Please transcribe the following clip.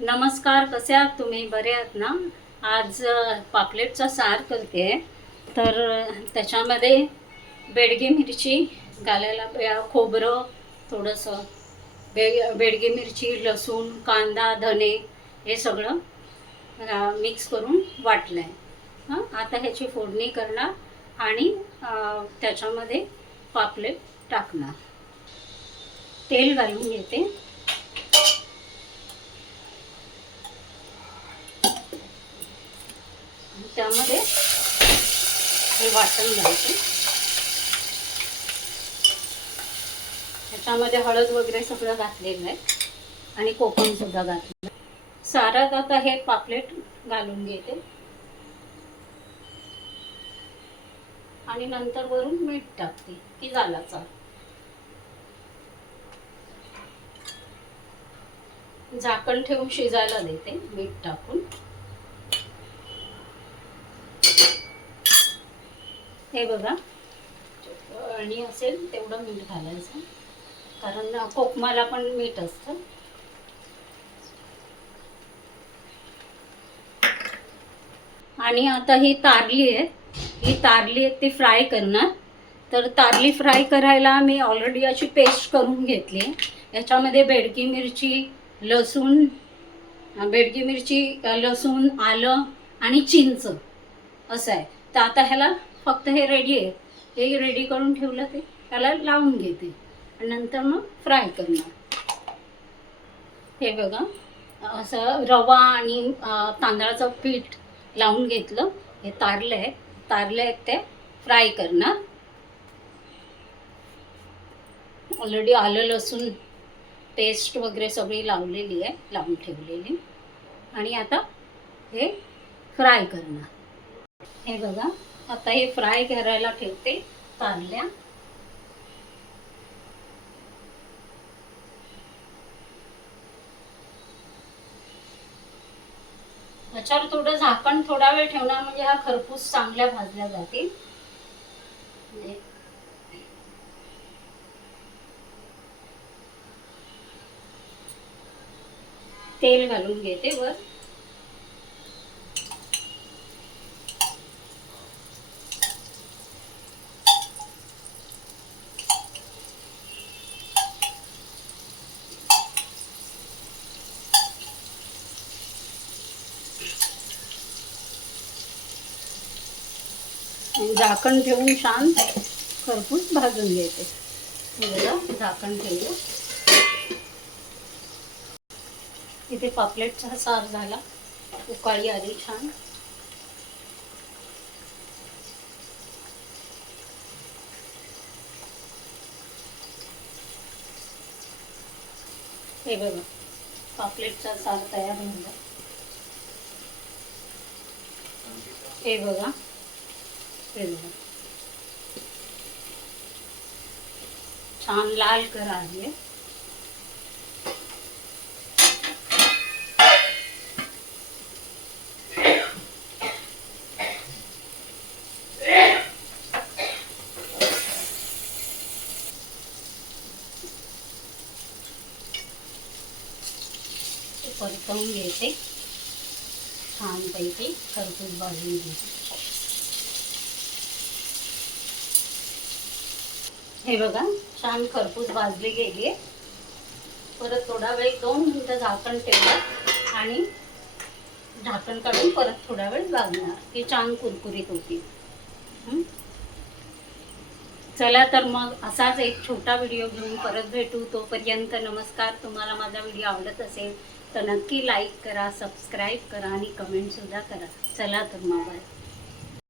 नमस्कार, कसे आहात तुम्ही? बरे आहात ना? आज पापलेटचा सार करते. तर त्याच्यामध्ये बेडगी मिरची घालायला, खोबरं थोडंसं, बेडगी मिरची, लसूण, कांदा, धने हे सगळं मिक्स करून वाटलं आहे. आता ह्याची फोडणी करणार आणि त्याच्यामध्ये पापलेट टाकणार. तेल घालून घेते. त्यामध्ये हे वाटण घालते. त्याच्यामध्ये हळद वगैरे सगळं घातलेलं आहे आणि कोकम सुद्धा घातलेलं. सारात आता हे पापलेट घालून घेते आणि नंतर वरून मीठ टाकते की झाला सार. झाकण ठेवून शिजायला देते मीठ टाकून. हे बघा, आणि असेल तेवढं मीठ घालायचं, कारण कोकमाला पण मीठ असतं. आणि आता ही तारली आहे ती फ्राय करणार. तर तारली फ्राय करायला मी ऑलरेडी याची पेस्ट करून घेतली. याच्यामध्ये बेडगी मिरची, लसूण, आलं आणि चिंच असं आहे. तर आता ह्याला फक्त हे रेडी आहे, हे रेडी करून ठेवलं, ते त्याला लावून घेते आणि नंतर मग फ्राय करणार. हे बघा, असं रवा आणि तांदळाचं पीठ लावून घेतलं. हे तारले आहेत ते फ्राय करणार. ऑलरेडी आलं लसूण पेस्ट वगैरे सगळी लावलेली आहे, लावून ठेवलेली. आणि आता हे फ्राय करणार. हे बघा, आता हे फ्राय करायला ठेवते कारल्या. त्याच्यावर थोडं झाकण थोडा वेळ ठेवणार, म्हणजे हा खरपूस चांगल्या भाजल्या जातील. तेल घालून घेते वर. झाकण ठेवून छान खरपूस भाजून घेते. झाकण ठेवलं. इथे पापलेटचा सार झाला, उकाळी आली छान. हे बघा, पापलेटचा सार तयार झाला. हे बघा, छान लाल कर आली. परतवून घ्यायचे छानपैकी, खरपूस भाजून घ्यायचे. हे बघा, छान खरपूस भाजली गेली. परत थोडा वेळ 2 मिनिटं झाकण ठेवलं आणि झाकण काढून परत थोडा वेळ भाजणार. हे छान कुरकुरीत होती. चला तर मग असाच एक छोटा व्हिडिओ घेऊन परत भेटू. तोपर्यंत नमस्कार. तुम्हाला माझा व्हिडिओ आवडत असेल तर नक्की लाईक करा, सबस्क्राईब करा आणि कमेंटसुद्धा करा. चला तर मग बाय.